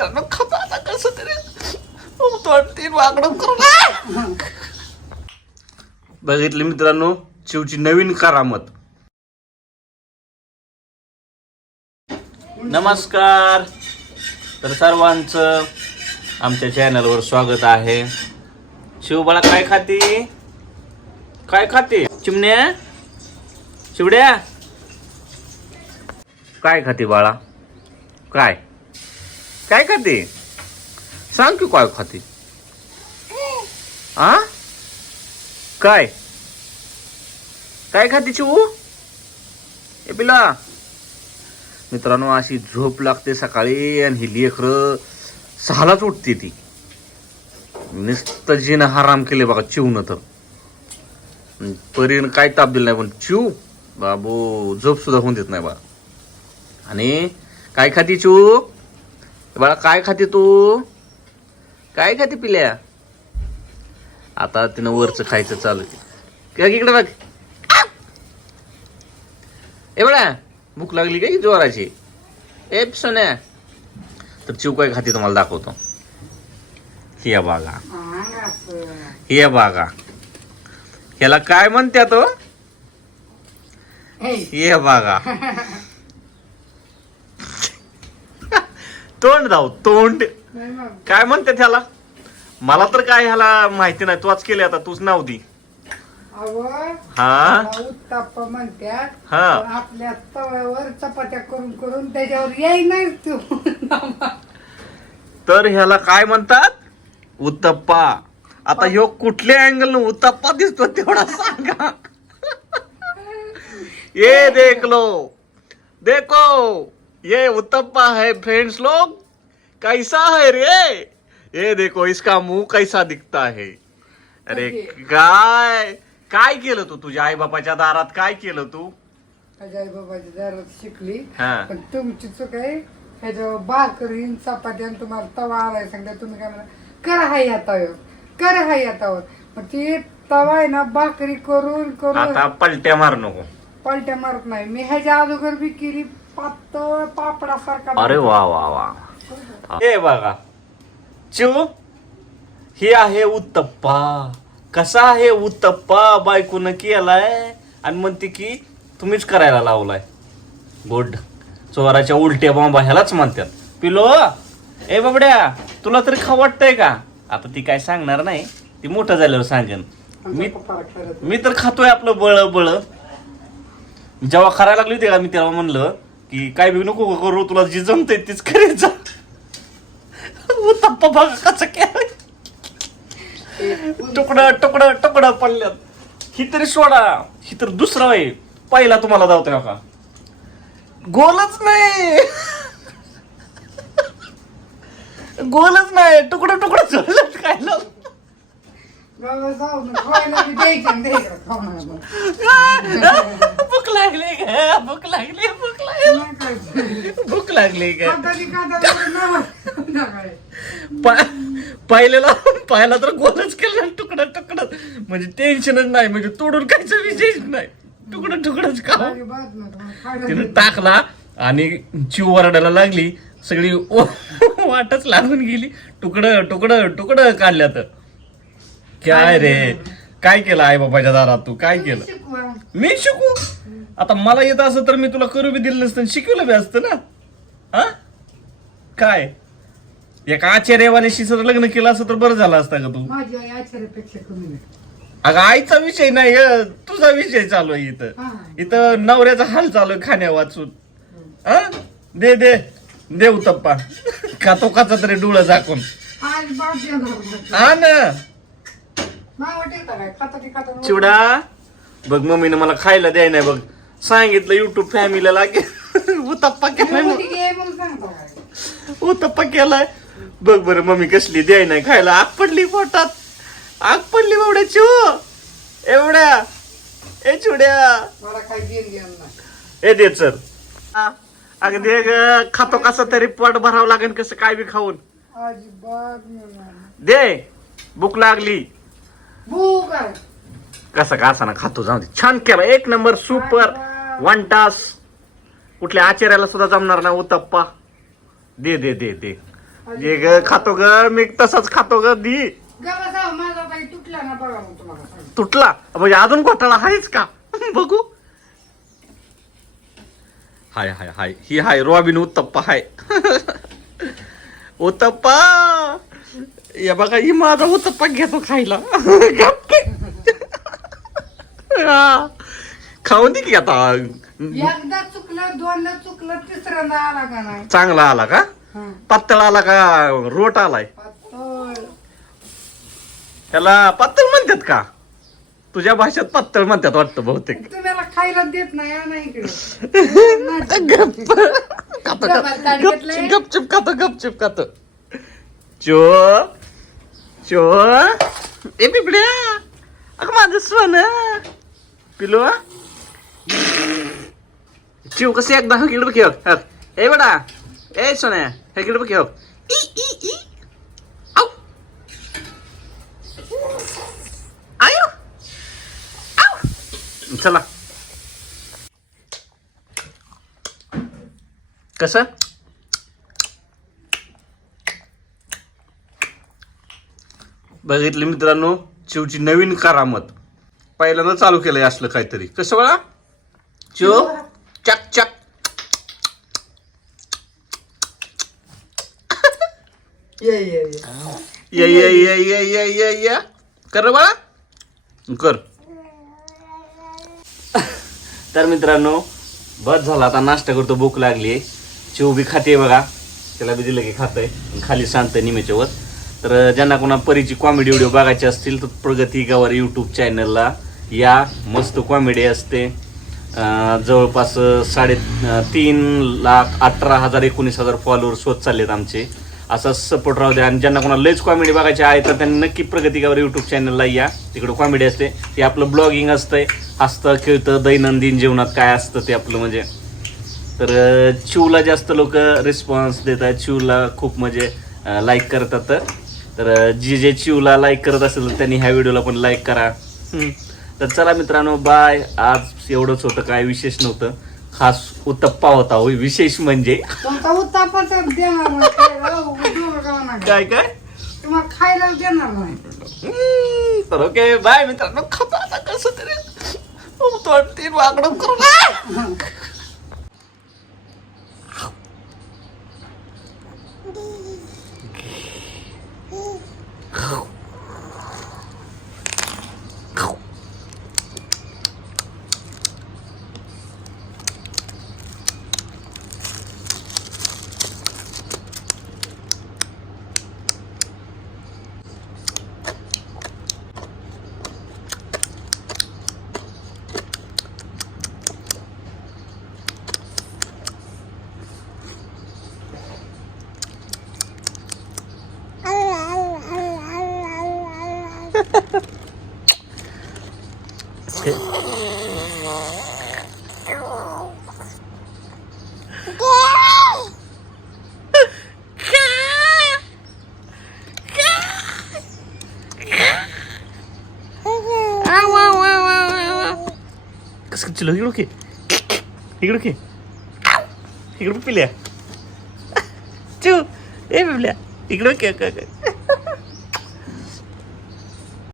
त्यांना खाता कस तरी तोंड करून बघितले मित्रांनो शिवची नवीन करामत. नमस्कार. तर सर्वांचं आमच्या चॅनलवर स्वागत आहे. शिवबाळा काय खाते? काय खाते? चिमण्या? शिवड्या काय खाते बाळा? काय? काय खाते? सांग की काय खाते? आ? काय? काय खाते चिवू? ए पिला मित्रांनो अशी झोप लागते सकाळी आणि ही लेकरं सहालाच उठते ती. नुसतं जिनं हराम केले बघा चिवनं तर. अन परीनं काय ताप दिला नाही पण चिव बाबू झोप सुद्धा होऊन देत नाही बा आणि काय खाती चिव? बाळा काय खाते तू? काय खाते पिल्या? आता तिनं वरचं खायचं चालू काय इकडे बघ. ए बळा भूक लागली काय जोराची? ए सोन्या. तर चिव काय खाते तुम्हाला दाखवतो. हिया बागा हिया बागा ह्याला काय म्हणत्या तो हिया बागा तोंड धाव तोंड. काय म्हणते त्याला? मला तर काय ह्याला माहिती नाही. तूच केले आता तूच नाव दी. हा? उत्ताप म्हणत्यात. हा. आपल्या तव्यावर चपात्या करून करून त्याच्यावर येई नाही तू. तर ह्याला काय म्हणतात? उत्तप्पा. आता ह्यो कुठल्या अँगल न उत्तप्पा दिसतो तेवढा सांगा. ये देख लो देखो. ये उत्तप्पा है फ्रेंड्स लोग। कैसा है रे? ये देखो इसका मुंह कैसा दिखता है? अरे काय काय केलं तू? तुझ्या आई बापाच्या दारात काय केलं तू? अजय बाबाची दारात शिकली. हा. पण तुमची चूक आहे. ह्याच्यावर भाकरी आणि चपात्या आणि तुम्हाला तवा आलाय. सांगता तुम्ही काय म्हणा करा हाय या तव्यावर करा हाय या तव्यावर पण ती तवा आहे ना भाकरी करून करून. आता पलट्या मार नको. पलट्या मारत नाही. मी ह्याच्या अगोदर बी केली पातळ पापडासारखा अरे वा वा वा. हे बघा. चिव हे आहे उत्तप्पा. कसा आहे उत्तप्पा? बायकोनं केलाय आणि म्हणते की तुम्हीच करायला लावलाय. गोड. चोराच्या उलट्या बॉम्बा ह्यालाच म्हणतात. पिलो ए बाबड्या तुला तरी खाऊ वाटतंय का? आता ती काय सांगणार नाही. ती मोठं झाल्यावर सांगेन. मी मी तर खातोय आपलं बळ बळ. जेव्हा करायला लागली होती का मी तेव्हा म्हणलं की काय बी नको करू तुला जी जमते तीच करीत जा. उत्तप्पा बघा कसं केलं तुकडं तुकडं तुकडं पडल्यात. ही तरी सोडा. ही तर दुसरा आहे. पहिला तुम्हाला धावतोय का गोलच नाही. गोलच नाही. तुकडं तुकडं चढलं काय. भूक लागली भूक लागली. भूक लागली का खातानी खातानी नाव- नका. पा- पाहिलेला पाहिला तर गोलच केलं तुकडं तुकडं. म्हणजे टेन्शनच नाही म्हणजे तोडून कायचा विषयच नाही. तुकडं तुकडंच का तिनं टाकला आणि चिव वरडायला लागली. सगळी वाटच लागून गेली. तुकडं तुकडं तुकडं काढल्या तर. काय रे? काय केलं? आई बाबाच्या दारात तू? काय केलं. मी शिकू? आता मला येत असं तर मी तुला करू बी दिलं नसतं आणि शिकवलं बी असतं ना. हा? काय? एका आचार्यवाल्याशी जर लग्न केलं असतं तर बरं झालं असतं का तू. माझी आई आचार्यापेक्षा कमी नाही. अगं आईचा विषय नाही तुझा विषय चालू आहे इथं. हा. इथं नवऱ्याचा हाल चालू आहे खाण्या वाचून. हा? दे दे. दे उत्तप्पा खातो काचा तरी डोळं झाकून. आज बाप देणार नाही. हा ना. नाही वाटेल का काय? खातानी खातानी चिवडा बघ मम्मीने मला खायला द्याय नाही बघ. सांगितलं युट्यूब फॅमिलीला लागे उत्तप्पा केलाय. उत्तप्पा केलाय. बघ बरं मम्मी कसली द्याय नाही खायला. आग पडली पोटात. आग पडली बाबड्या चिव एवढ्या. ए नाही. ए दे चल. अगं दे ग. खातो कसं तरी पोट भरावं लागेल कसं काय बी खाऊन. दे. भूक लागली. कसं का असं ना खातो जाऊ दे. छान केला. एक नंबर सुपर वन टास कुठल्या आचार्याला सुद्धा जमणार ना उत्तप्पा. दे दे दे दे. ये ग खातो ग मी तसाच खातो ग दी. माझा बाई तुटला ना बघा मग तुम्हाला सांगते. तुटला? म्हणजे अजून घोटाळा आहेच का? बघू. Hi hi hi. ही हाय रॉबिन उत्तप्पा हाय. उत्तप्पा! या बघा ही माझा उत्तप्पा घेतो खायला. हा. खाऊन दे की आता. एकदा चुकलं दोनदा चुकलं तिसऱ्यांदा आला का नाही? चांगला आला का? हा. पातळ आला का? रोट आलाय. पातळ. त्याला पातळ म्हणतात का? तुझ्या भाषेत पातळ म्हणतात वाटतं बहुतेक. तुम्हाला खायला देत नाही नाही इकडे. गप्प. खातो डबल ताट घेतलंय? गपचूप खातो गपचूप खातो. चो चो. ए बिबड्या अगं माझं सोन. पिलो चिव कसं एकदा हो इकडे बघ ह्यो. हो. ए बेटा ए सोन्या हे इकडे बघ आऊ चला कसं बघितलं मित्रांनो चिवची नवीन करामत पहिल्यांदा चालू केलंय असलं काहीतरी कसं बघा चिव चक चक ये ये ये ये ये ये ये ये कर रे बाळा. कर तर मित्रांनो बस झाला. आता नाश्ता करतो. भूक लागली चिव बी खाते बघा. त्याला बी दिलं की खातंय. खाली शांत निमेच्यावर तर ज्यांना कोणा परीची कॉमेडी व्हिडिओ बघायचे असतील तर प्रगती गावार यूट्यूब चॅनलला या. मस्त कॉमेडी असते. जवळपास साडे तीन लाख अठरा हजार एकोणीस हजार फॉलोअर्स होत चाललेत आमचे. असा सपोर्ट राहू द्या. आणि ज्यांना कोणाला लयच कॉमेडी बघायची आहे तर त्यांनी नक्की प्रगती गावार यूट्यूब चॅनलला या. तिकडे कॉमेडी असते. ते आपलं ब्लॉगिंग असतंय. हसतं खेळतं दैनंदिन जीवनात काय असतं ते आपलं म्हणजे. तर चिवला जास्त लोक रिस्पॉन्स देत आहेत चिवला खूप म्हणजे लाईक करतात. तर जे जे चिवला लाईक करत असेल त्यांनी ह्या व्हिडिओला पण लाईक करा. तर चला मित्रांनो बाय. आज एवढंच होतं काय विशेष नव्हतं. खास उत्तप्पा होता होय विशेष म्हणजे. तुमचा उत्तापच देणार नाही नका. काय काय? तुम्हाला खायला देणार नाही. हम्म, तर ओके बाय मित्रांनो. खाता आता कसं तरी. तोंड तीन वाकडं करू कसं ছিল এগুলো কি এগুলো কি এগুলো পিপিলিয়া চু এ পিপিলিয়া এগুলো কে